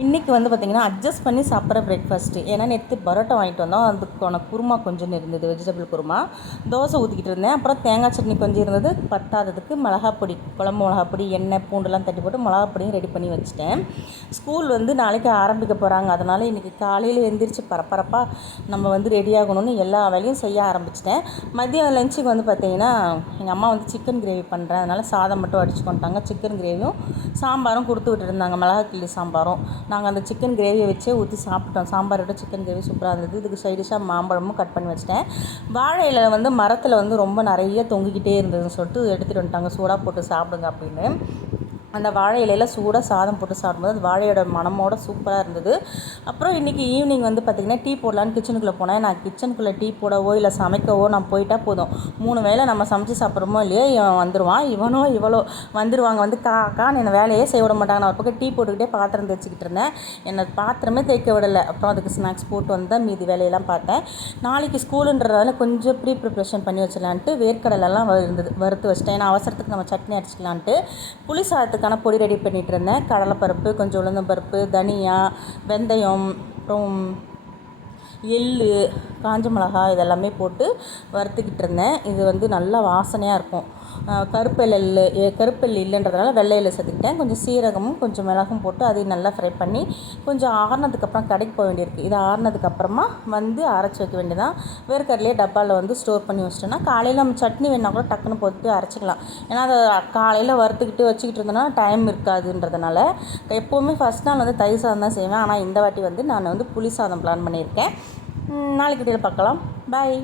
இன்றைக்கி வந்து பார்த்திங்கன்னா அட்ஜஸ்ட் பண்ணி சாப்பிட்ற பிரேக்ஃபாஸ்ட்டு ஏன்னா நேற்று பரோட்டா வாங்கிட்டு வந்தோம். அதுக்கான குருமா கொஞ்சம் இருந்தது வெஜிடபிள் குருமா. தோசை ஊற்றிக்கிட்டு இருந்தேன். அப்புறம் தேங்காய் சட்னி கொஞ்சம் இருந்தது. பத்தாததுக்கு மிளகா பொடி குழம்பு மிளகா பொடி எண்ணெய் பூண்டுலாம் தட்டி போட்டு மிளகாப்பொடியும் ரெடி பண்ணி வச்சுட்டேன். ஸ்கூல் வந்து நாளைக்கு ஆரம்பிக்க போகிறாங்க அதனால் இன்றைக்கி காலையில் எழுந்திரிச்சு பரபரப்பாக நம்ம வந்து ரெடி ஆகணும்னு எல்லா வேலையும் செய்ய ஆரம்பிச்சிட்டேன். மதியம் லஞ்சுக்கு வந்து பார்த்திங்கன்னா எங்கள் அம்மா வந்து சிக்கன் கிரேவி பண்ணுறேன் அதனால் சாதம் மட்டும் அடிச்சு கொண்டாங்க. சிக்கன் கிரேவியும் சாம்பாரும் கொடுத்து விட்டுருந்தாங்க மிளகா கிள்ளி சாம்பாரும். நாங்கள் அந்த சிக்கன் கிரேவியை வச்சே ஊற்றி சாப்பிட்டோம். சாம்பார் விட சிக்கன் கிரேவி சூப்பராக இருந்தது. இதுக்கு சைடிஷாக மாம்பழமும் கட் பண்ணி வச்சிட்டேன். வாழை இலை வந்து மரத்தில் வந்து ரொம்ப நிறைய தொங்கிக்கிட்டே இருந்ததுன்னு சொல்லிட்டு எடுத்துகிட்டு வந்துட்டாங்க. சூடாக போட்டு சாப்பிடுங்க அப்படின்னு. அந்த வாழை இலையில் சூடாக சாதம் போட்டு சாப்பிடும்போது அந்த வாழையோட மணமோட சூப்பராக இருந்தது. அப்புறம் இன்றைக்கி ஈவினிங் வந்து பார்த்திங்கன்னா டீ போடலான்னு கிச்சனுக்குள்ளே போனேன். நான் கிச்சனுக்குள்ளே டீ போடவோ இல்லை சமைக்கவோ நான் போயிட்டால் போதும். மூணு வேளை நம்ம சமைச்சு சாப்பிட்றோமோ இல்லையோ இவன் வந்துடுவான் இவனோ இவளோ வந்துடுவாங்க வந்து கா கான்னு என்னை வேலையே செய்ய விட மாட்டாங்க. நான் ஒரு பக்கம் டீ போட்டுக்கிட்டே பாத்திரம் தேய்ச்சிக்கிட்டு இருந்தேன். என்னை பாத்திரமே தேய்க்க விடலை. அப்புறம் அதுக்கு ஸ்நாக்ஸ் போட்டு வந்து தான் மீதி வேலையெல்லாம் பார்த்தேன். நாளைக்கு ஸ்கூலுன்றதால கொஞ்சம் ப்ரீ ப்ரிப்ரேஷன் பண்ணி வச்சிடலான்ட்டு வேர்க்கடலெல்லாம் இருந்தது வறுத்து வச்சிட்டேன். ஏன்னா அவசரத்துக்கு நம்ம சட்னி அடிச்சிக்கலான்ட்டு புளி அதுக்கான பொடி ரெடி பண்ணிகிட்டு இருந்தேன் கடலைப்பருப்பு கொஞ்சம் உளுந்தம்பருப்பு தனியா வெந்தயம் அப்புறம் எள்ளு காஞ்ச மிளகா இதெல்லாமே போட்டு வறுத்துக்கிட்டு இருந்தேன் இது வந்து நல்லா வாசனையாக இருக்கும். கருப்பெல் கருப்பெல் இல்லைன்றதுனால வெள்ளை எள்ளு சேர்த்துக்கிட்டேன் கொஞ்சம் சீரகமும் கொஞ்சம் மிளகும் போட்டு அதையும் நல்லா ஃப்ரை பண்ணி கொஞ்சம் ஆறுனதுக்கப்புறம் கடைக்கு போக வேண்டியிருக்கு. இது ஆறுனதுக்கப்புறமா வந்து அரைச்சி வைக்க வேண்டியதான் வேர்க்கடலையே டப்பாவில் வந்து ஸ்டோர் பண்ணி வச்சிட்டோன்னா காலையில் நம்ம சட்னி வேணால் கூட டக்குன்னு போட்டு அரைச்சிக்கலாம். ஏன்னா அதை காலையில் வறுத்துக்கிட்டு வச்சுக்கிட்டு இருந்தோன்னா டைம் இருக்காதுன்றதுனால எப்போவுமே ஃபஸ்ட் நாள் வந்து தயிர் சாதம் தான் செய்வேன். ஆனால் இந்த வாட்டி வந்து நான் வந்து புளி சாதம் பிளான் பண்ணியிருக்கேன். நாளைக்கு வீடியோவில் பார்க்கலாம். பாய்